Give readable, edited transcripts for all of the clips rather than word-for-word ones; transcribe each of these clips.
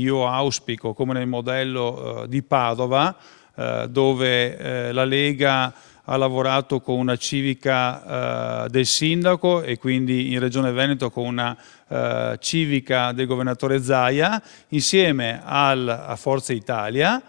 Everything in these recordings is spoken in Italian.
Io auspico, come nel modello di Padova, dove la Lega ha lavorato con una civica del sindaco e quindi in Regione Veneto con una civica del governatore Zaia, insieme a Forza Italia,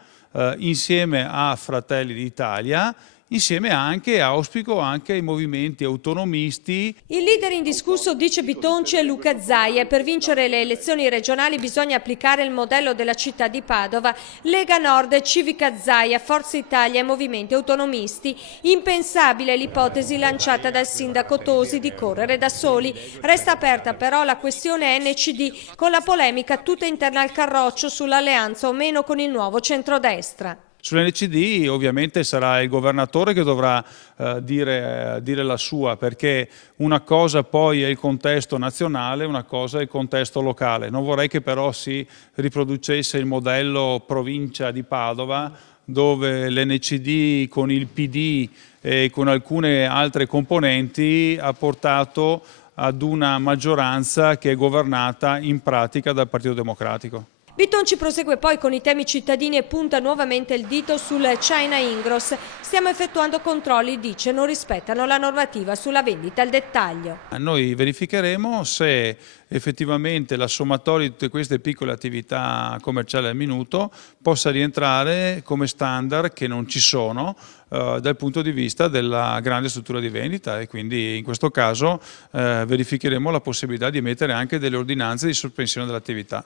insieme a Fratelli d'Italia, insieme anche, auspico, anche ai movimenti autonomisti. Il leader indiscusso, dice Bitonci, è Luca Zaia. Per vincere le elezioni regionali bisogna applicare il modello della città di Padova. Lega Nord, Civica Zaia, Forza Italia e movimenti autonomisti. Impensabile l'ipotesi lanciata dal sindaco Tosi di correre da soli. Resta aperta però la questione NCD, con la polemica tutta interna al Carroccio sull'alleanza o meno con il nuovo centrodestra. Sull'NCD ovviamente sarà il governatore che dovrà dire la sua, perché una cosa poi è il contesto nazionale, una cosa è il contesto locale. Non vorrei che però si riproducesse il modello provincia di Padova, dove l'NCD con il PD e con alcune altre componenti ha portato ad una maggioranza che è governata in pratica dal Partito Democratico. Bitonci prosegue poi con i temi cittadini e punta nuovamente il dito sul China Ingross. Stiamo effettuando controlli, dice, non rispettano la normativa sulla vendita al dettaglio. Noi verificheremo se effettivamente la sommatoria di tutte queste piccole attività commerciali al minuto possa rientrare come standard che non ci sono dal punto di vista della grande struttura di vendita, e quindi in questo caso verificheremo la possibilità di emettere anche delle ordinanze di sospensione dell'attività.